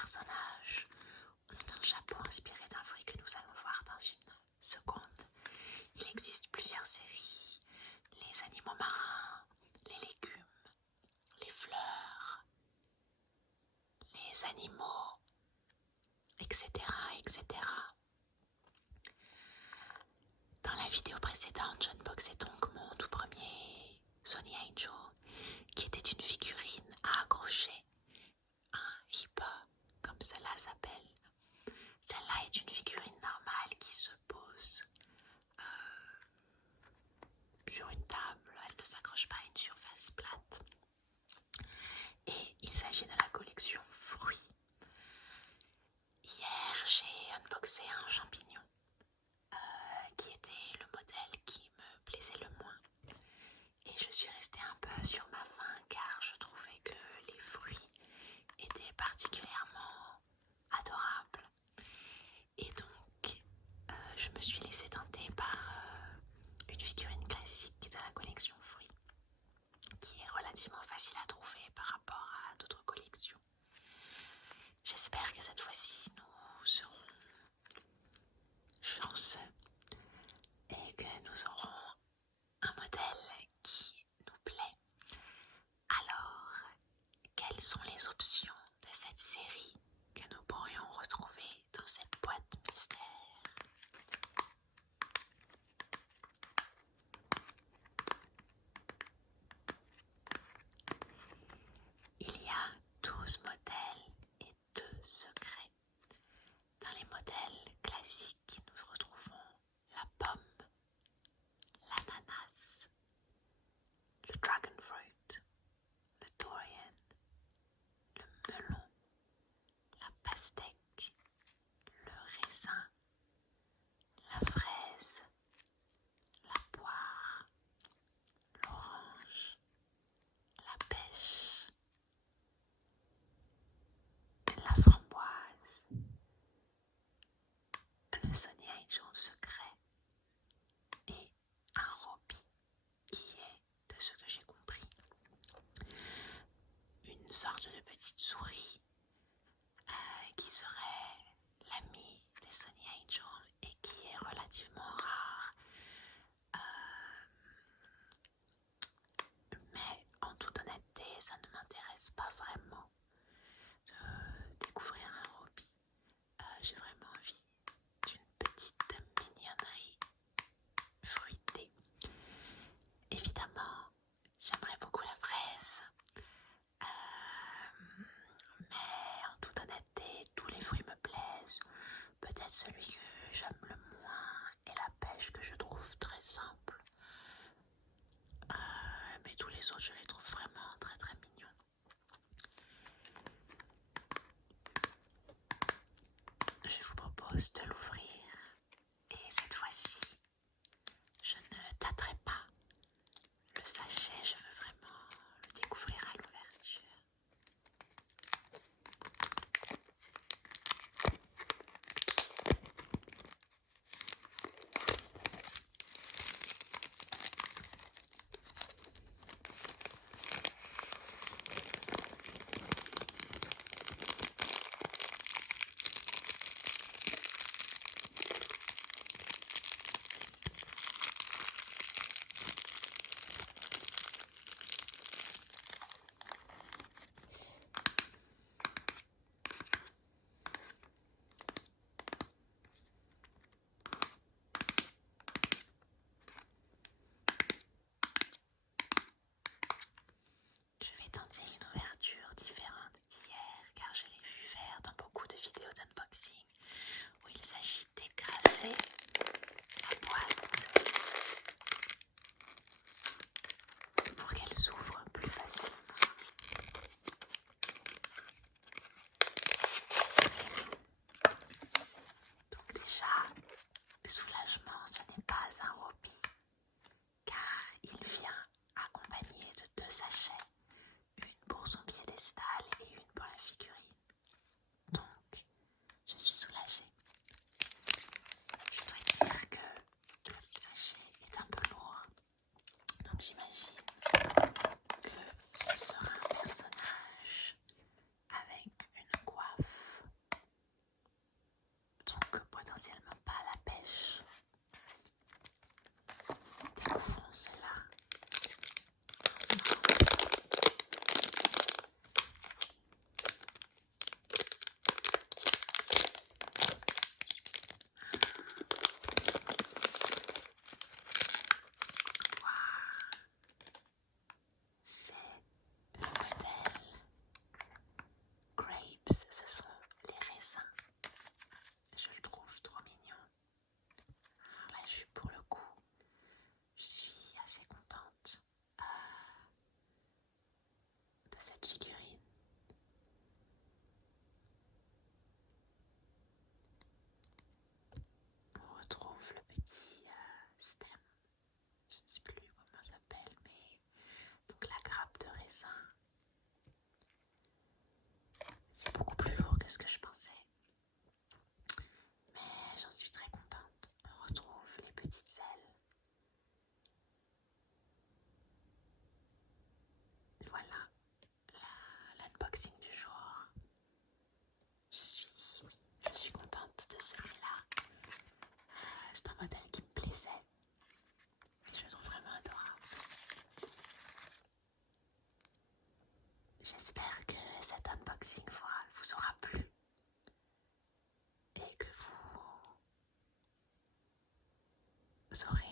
personnages ont un chapeau inspiré d'un fruit que nous allons voir dans une seconde. Il existe plusieurs séries, les animaux marins, les légumes, les fleurs, les animaux, etc., etc. Dans la vidéo précédente, j'unboxais donc mon tout premier Sony Angel, qui était une figurine à accrocher, un hippa, comme cela s'appelle. Celle-là est une figurine normale qui se pose sur une table, elle ne s'accroche pas à une surface plate. Et il s'agit de la collection fruits. Hier, j'ai unboxé un champignon qui était le modèle qui me plaisait le moins. Et je suis restée un peu sur ma faim car je trouvais que les fruits étaient particulièrement adorables. Et donc, je me suis laissée tenter par une figurine classique de la collection fruits qui est relativement facile à trouver par rapport à d'autres collections. J'espère que cette fois-ci, nous serons chanceux et que nous aurons un modèle qui nous plaît. Alors, quelles sont les options de cette série que nous pourrions retrouver dans cette boîte mystère? Il y a 12 modèles et 2 secrets. Dans les modèles classiques, nous retrouvons la pomme, l'ananas, le dragon fruit, le durian, le melon, la pastèque, le raisin, la fraise, la poire, l'orange, la pêche, la framboise, le Sony Angel secret et un Roby qui est, de ce que j'ai compris, une sorte de petite souris qui serait l'ami des Sony Angel et qui est relativement rare. Mais en toute honnêteté, ça ne m'intéresse pas vraiment de découvrir un Roby. J'ai vraiment envie d'une petite mignonnerie fruitée. Évidemment, j'aimerais beaucoup la fraise, mais en toute honnêteté, tous les fruits me plaisent. Peut-être celui que j'aime le moins est la pêche, que je trouve très simple. Mais tous les autres, je les trouve vraiment très très mignons. Je vous propose de l'ouvrir et cette fois-ci, je ne tâterai pas le sachet, je veux vraiment le découvrir à l'ouverture. vous aurez